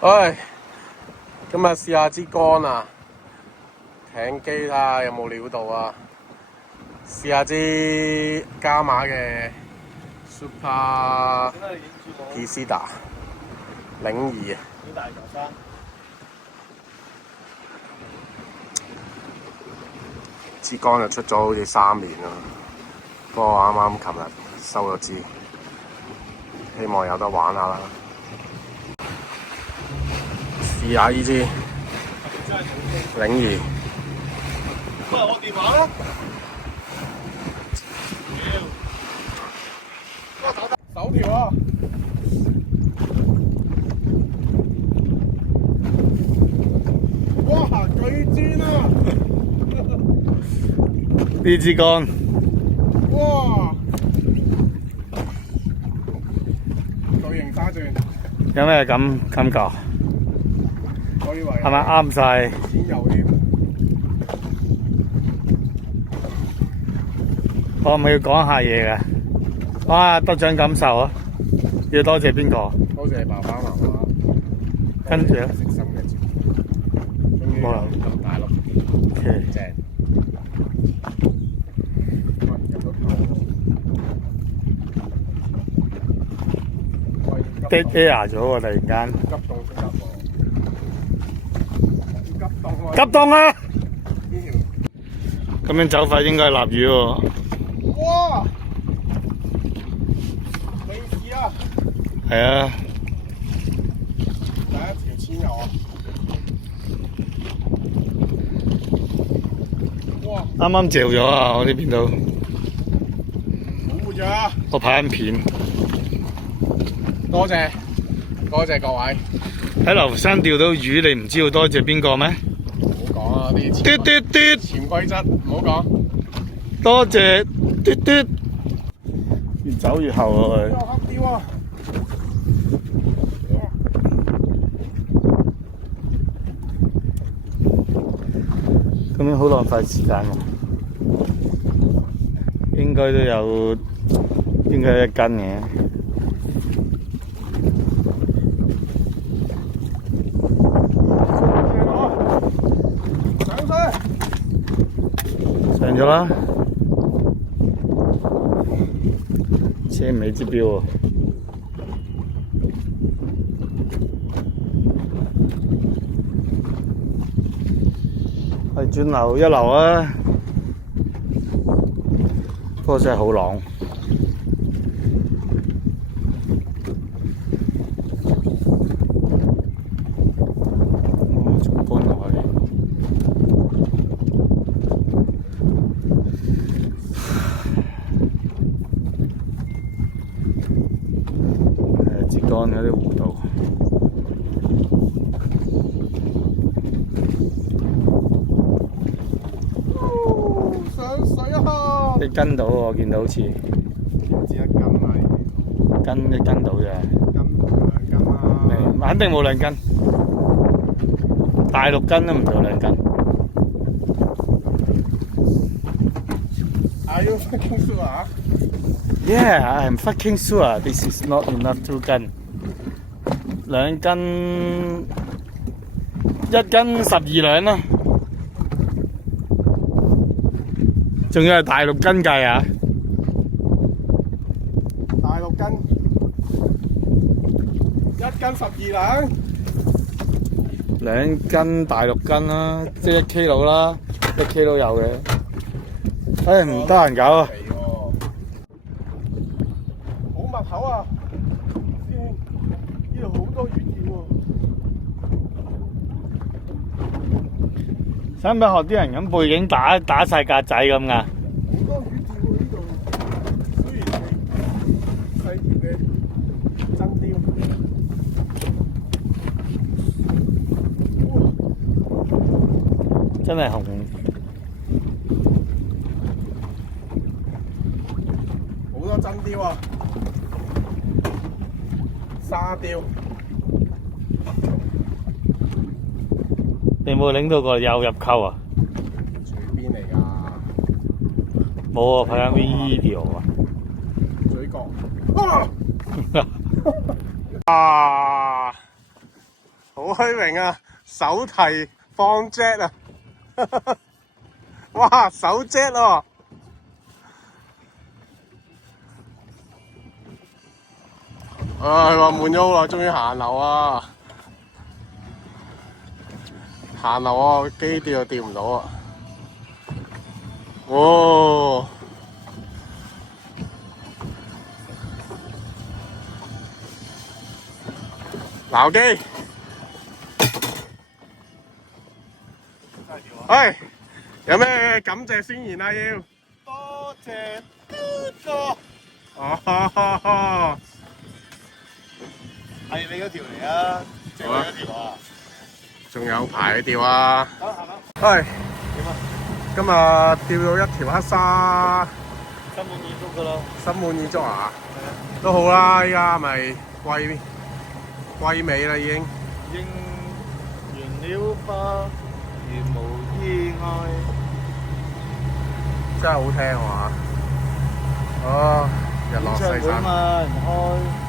唉，今日試下支竿啊，艇機睇下有冇料到啊！試下支加碼嘅 Super Kisida 02啊！好大嚿山。支竿就出咗好似3年啦，不過啱啱琴日收咗支，希望有得玩下啦。試下呢支02。喂，我電話咧？手條啊！哇，巨尖啊！呢支竿，哇！巨型沙鑽，有咩感覺？我以為係咪啱晒？鮮油添。我係咪要講下嘢嘅？哇，得獎感受啊！要多謝邊個？多謝爸爸媽媽。跟住咧，悉心嘅照顧，終於有咁大粒， OK 正。喂，入到頭喎。喂， dead air 咗喎，突然間。急凍先得喎。急凍喎。急凍啊！呢條。咁樣走法應該係落雨喎。哇！未試啊！係啊，第一條千油啊！哇！啱啱嚼咗啊！我呢邊都，好活躍啊！我拍緊片。多謝各位。喺流山釣到魚，你唔知要多謝邊個咩？唔好講啊！啲嘟嘟嘟，潛規則唔好講。多謝嘟嘟。越走越後落去。又黑啲喎！咁樣好浪費時間喎。應該都有，應該1斤嘅。上水。上咗啦。車尾指標喎。去轉流一流啊！不過真係好浪。仲搬落去。支竿有啲弧度。上水啊！一斤到喎，我見到好似唔止1斤啊！1斤到啫，斤2斤啦。肯定冇2斤，大6斤都唔到2斤。Are you fucking sure? Yeah, I'm fucking sure this is not enough 2斤。2斤，1斤12兩啦。仲要係大6斤計啊！大6斤，1斤12兩。2斤大6斤啦，即係1 kilo 啦，1 kilo 有嘅。唉，唔得閒搞啊！好密口啊！呢度好多魚釣喎。使唔使學啲人咁背景打晒格仔咁㗎？好多魚釣喎呢度，雖然係細條嘅真鯛。真係紅。好多真鯛啊！沙鯛。你冇拎到個有入溝啊？水邊嚟㗎？冇啊，拍緊 video 啊。嘴角。啊！虛榮啊！手提放 jet 啊！哇，手 jet 喎！佢話悶咗好耐，終於行樓啊！行樓啊，機吊又吊唔到啊！哦，鬧機！喂，有咩感謝宣言啊？要多謝多哦，係你嗰條嚟啊！借你嗰條啊！仲有排釣啊！好行啦，喂，點啊？今日釣到一條黑沙，心滿意足噶咯。心滿意足啊！係啊，都好啦，依家咪歸尾啦已經。已經完了吧，如無意外。真係好聽喎！哦，日落西演唱會山。嘛，唔開。